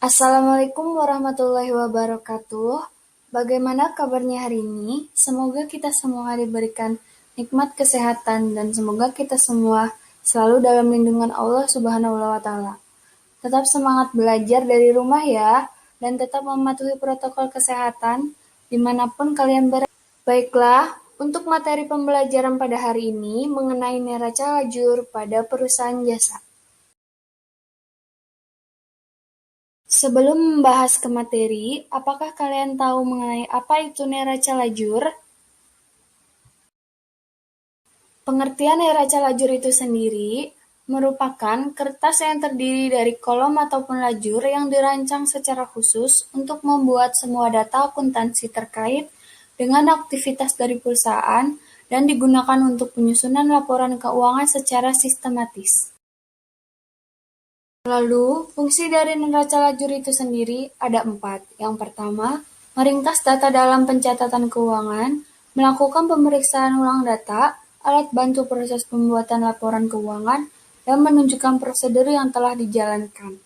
Assalamualaikum warahmatullahi wabarakatuh. Bagaimana kabarnya hari ini? Semoga kita semua diberikan nikmat kesehatan dan semoga kita semua selalu dalam lindungan Allah Subhanahu wa taala. Tetap semangat belajar dari rumah ya dan tetap mematuhi protokol kesehatan dimanapun kalian berada. Baiklah, untuk materi pembelajaran pada hari ini mengenai neraca lajur pada perusahaan jasa. Sebelum membahas ke materi, apakah kalian tahu mengenai apa itu neraca lajur? Pengertian neraca lajur itu sendiri merupakan kertas yang terdiri dari kolom ataupun lajur yang dirancang secara khusus untuk membuat semua data akuntansi terkait dengan aktivitas dari perusahaan dan digunakan untuk penyusunan laporan keuangan secara sistematis. Lalu, fungsi dari neraca lajur itu sendiri ada 4. Yang pertama, meringkas data dalam pencatatan keuangan, melakukan pemeriksaan ulang data, alat bantu proses pembuatan laporan keuangan, dan menunjukkan prosedur yang telah dijalankan.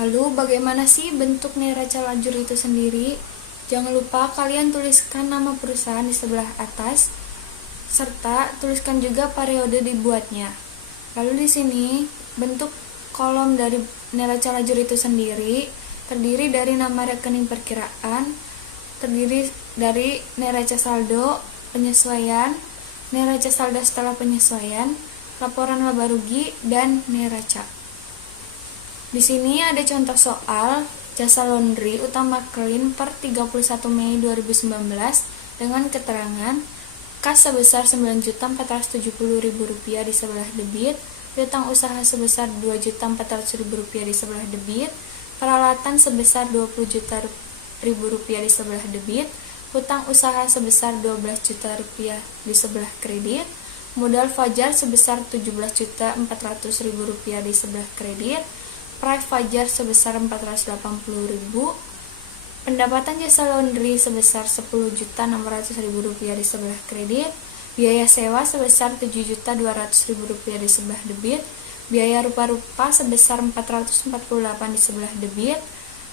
Lalu, bagaimana sih bentuk neraca lajur itu sendiri? Jangan lupa kalian tuliskan nama perusahaan di sebelah atas, serta tuliskan juga periode dibuatnya. Lalu di sini, bentuk kolom dari neraca lajur itu sendiri terdiri dari nama rekening perkiraan, terdiri dari neraca saldo, penyesuaian, neraca saldo setelah penyesuaian, laporan laba rugi, dan neraca. Di sini ada contoh soal jasa laundry utama Clean per 31 Mei 2019 dengan keterangan kas sebesar Rp9.470.000 di sebelah debit, piutang usaha sebesar Rp2.400.000 di sebelah debit, peralatan sebesar Rp20 juta di sebelah debit, hutang usaha sebesar Rp12 juta di sebelah kredit, modal fajar sebesar Rp17.400.000 di sebelah kredit, price fajar sebesar Rp480.000, pendapatan jasa laundry sebesar Rp10.600.000 di sebelah kredit, biaya sewa sebesar Rp7.200.000 di sebelah debit, biaya rupa-rupa sebesar Rp448 di sebelah debit,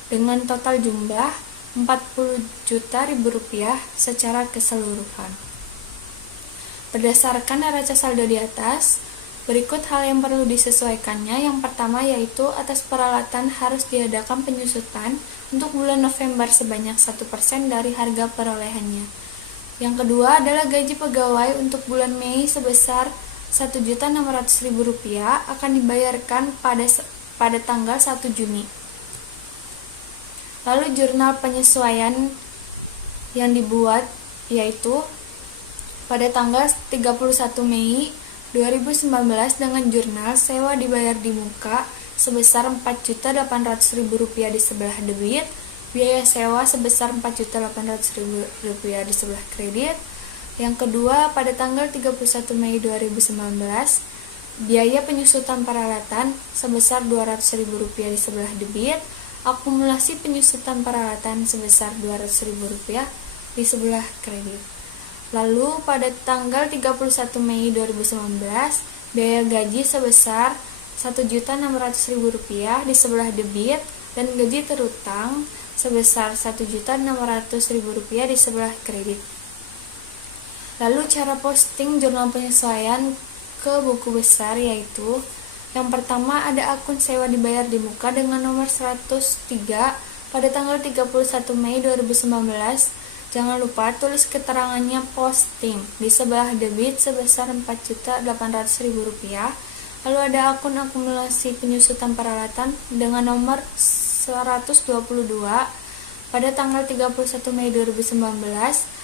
dengan total jumlah Rp40 juta secara keseluruhan. Berdasarkan neraca saldo di atas, berikut hal yang perlu disesuaikannya. Yang pertama yaitu atas peralatan harus diadakan penyusutan untuk bulan November sebanyak 1% dari harga perolehannya. Yang kedua adalah gaji pegawai untuk bulan Mei sebesar Rp1.600.000 akan dibayarkan pada tanggal 1 Juni. Lalu jurnal penyesuaian yang dibuat yaitu pada tanggal 31 Mei 2019 dengan jurnal sewa dibayar di muka sebesar Rp4.800.000 di sebelah debit, biaya sewa sebesar Rp4.800.000 di sebelah kredit. Yang kedua, pada tanggal 31 Mei 2019, biaya penyusutan peralatan sebesar Rp200.000 di sebelah debit, akumulasi penyusutan peralatan sebesar Rp200.000 di sebelah kredit. Lalu, pada tanggal 31 Mei 2019, biaya gaji sebesar Rp1.600.000 di sebelah debit dan gaji terutang sebesar Rp1.600.000 di sebelah kredit. Lalu cara posting jurnal penyesuaian ke buku besar yaitu yang pertama ada akun sewa dibayar di muka dengan nomor 103 pada tanggal 31 Mei 2019. Jangan lupa tulis keterangannya posting di sebelah debit sebesar Rp4.800.000. Lalu ada akun akumulasi penyusutan peralatan dengan nomor 122 pada tanggal 31 Mei 2019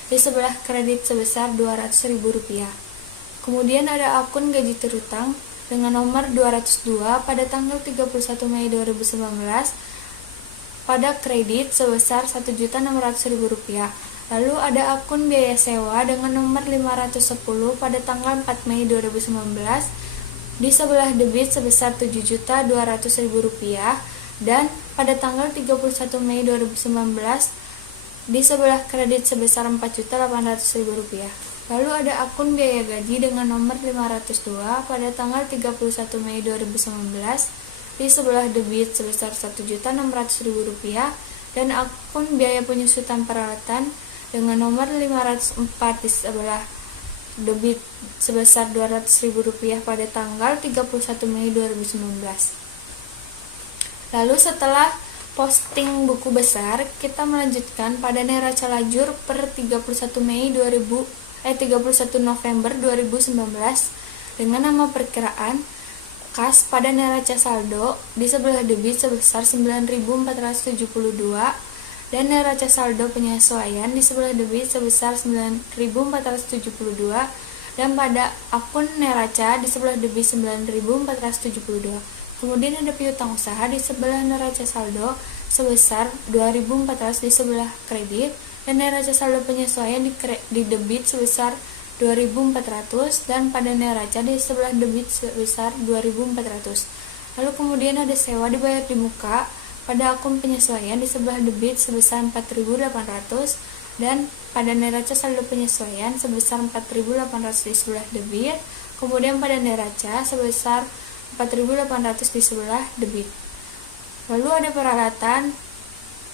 di sebelah kredit sebesar Rp200.000. Kemudian ada akun gaji terutang dengan nomor 202 pada tanggal 31 Mei 2019 pada kredit sebesar Rp1.600.000. Lalu ada akun biaya sewa dengan nomor 510 pada tanggal 4 Mei 2019 di sebelah debit sebesar Rp7.200.000 dan pada tanggal 31 Mei 2019 di sebelah kredit sebesar Rp4.800.000. Lalu ada akun biaya gaji dengan nomor 502 pada tanggal 31 Mei 2019 di sebelah debit sebesar Rp1.600.000 dan akun biaya penyusutan peralatan dengan nomor 504 di sebelah debit sebesar Rp200.000 pada tanggal 31 Mei 2019. Lalu setelah posting buku besar, kita melanjutkan pada neraca lajur per 31 November 2019 dengan nama perkiraan kas pada neraca saldo di sebelah debit sebesar 9.472 dan neraca saldo penyesuaian di sebelah debit sebesar 9.472 dan pada akun neraca di sebelah debit 9.472. Kemudian ada piutang usaha di sebelah neraca saldo sebesar 2.400 di sebelah kredit dan neraca saldo penyesuaian di debit sebesar 2.400 dan pada neraca di sebelah debit sebesar 2.400. Lalu kemudian ada sewa dibayar di muka pada akun penyesuaian di sebelah debit sebesar 4.800 dan pada neraca saldo penyesuaian sebesar 4.800 di sebelah debit. Kemudian pada neraca sebesar 4.800 di sebelah debit. Lalu ada peralatan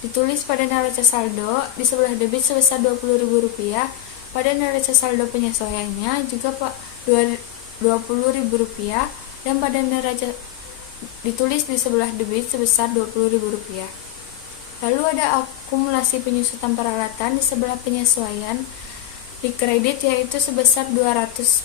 ditulis pada neraca saldo di sebelah debit sebesar Rp20.000, pada neraca saldo penyesuaiannya juga Rp20.000 dan pada neraca ditulis di sebelah debit sebesar Rp20.000. Lalu ada akumulasi penyusutan peralatan di sebelah penyesuaian di kredit yaitu sebesar 200.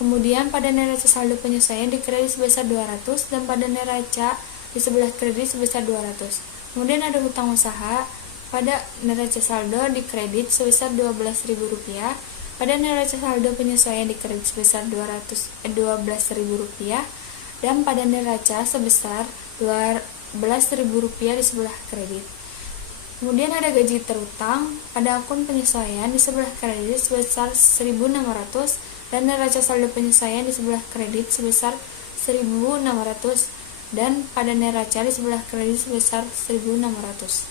Kemudian pada neraca saldo penyesuaian di kredit sebesar 200 dan pada neraca di sebelah kredit sebesar 200. Kemudian ada hutang usaha pada neraca saldo di kredit sebesar Rp12.000, pada neraca saldo penyesuaian di kredit sebesar Rp12.000 dan pada neraca sebesar Rp12.000 di sebelah kredit. Kemudian ada gaji terutang pada akun penyesuaian di sebelah kredit sebesar Rp1.600 dan neraca saldo penyesuaian di sebelah kredit sebesar Rp1.600 dan pada neraca di sebelah kredit sebesar Rp1.600.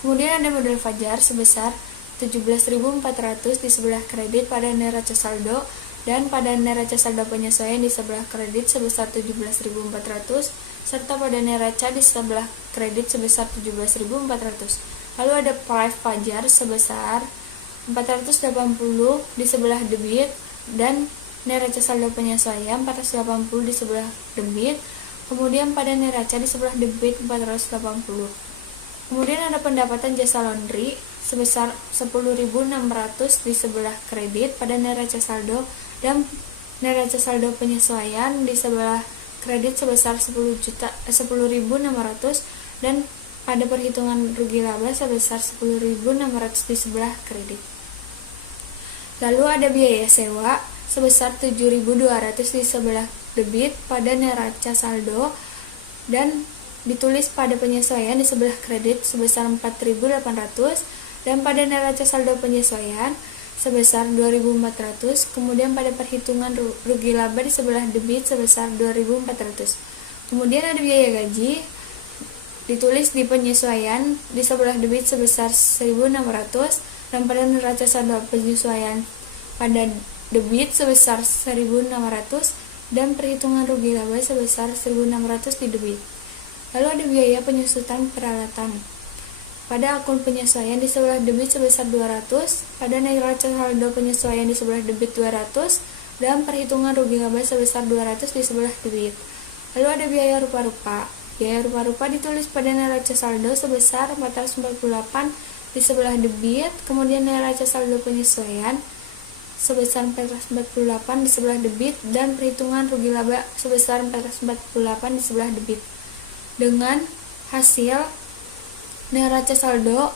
Kemudian ada modal fajar sebesar Rp17.400 di sebelah kredit pada neraca saldo dan pada neraca saldo penyesuaian di sebelah kredit sebesar Rp17.400 serta pada neraca di sebelah kredit sebesar Rp17.400. Lalu ada price fajar sebesar Rp480 di sebelah debit dan neraca saldo penyesuaian Rp480 di sebelah debit. Kemudian pada neraca di sebelah debit Rp480. Kemudian ada pendapatan jasa laundry sebesar Rp10.600 di sebelah kredit pada neraca saldo dan neraca saldo penyesuaian di sebelah kredit sebesar Rp10.600 dan pada perhitungan rugi laba sebesar Rp10.600 di sebelah kredit. Lalu ada biaya sewa sebesar Rp7.200 di sebelah debit pada neraca saldo dan ditulis pada penyesuaian di sebelah kredit sebesar Rp4.800 dan pada neraca saldo penyesuaian sebesar Rp2.400. Kemudian pada perhitungan rugi laba di sebelah debit sebesar Rp2.400. Kemudian ada biaya gaji ditulis di penyesuaian di sebelah debit sebesar Rp1.600 dan pada neraca saldo penyesuaian pada debit sebesar Rp1.600 dan perhitungan rugi laba sebesar Rp1.600 di debit. Lalu ada biaya penyusutan peralatan pada akun penyesuaian di sebelah debit sebesar Rp200, pada neraca saldo penyesuaian di sebelah debit Rp200 dan perhitungan rugi laba sebesar Rp200 di sebelah debit. Lalu ada biaya rupa-rupa. Biaya rupa-rupa ditulis pada neraca saldo sebesar Rp448 di sebelah debit, kemudian neraca saldo penyesuaian sebesar Rp448 di sebelah debit dan perhitungan rugi laba sebesar Rp448 di sebelah debit. Dengan hasil neraca saldo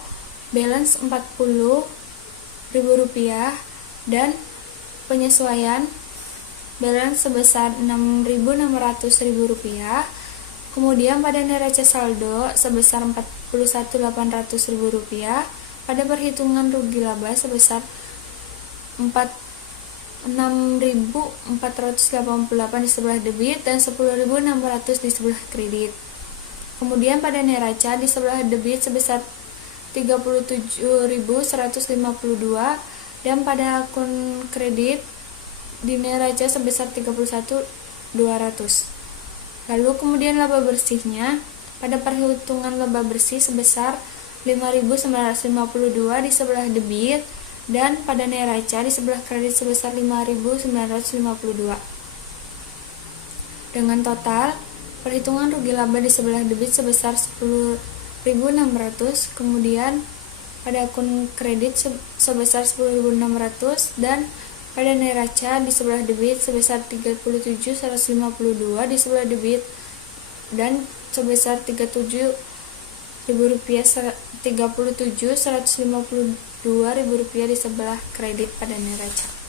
balance Rp40.000 dan penyesuaian balance sebesar Rp6.600.000. Kemudian pada neraca saldo sebesar Rp41.800.000, pada perhitungan rugi laba sebesar Rp6.488 di sebelah debit dan Rp10.600 di sebelah kredit. Kemudian pada neraca di sebelah debit sebesar Rp37.152 dan pada akun kredit di neraca sebesar Rp31.200. Lalu kemudian laba bersihnya, pada perhitungan laba bersih sebesar 5.952 di sebelah debit, dan pada neraca di sebelah kredit sebesar 5.952. Dengan total, perhitungan rugi laba di sebelah debit sebesar 10.600, kemudian pada akun kredit sebesar 10.600, dan pada neraca di sebelah debit sebesar 37.152 di sebelah debit, dan sebesar 37.152 di sebelah kredit pada neraca.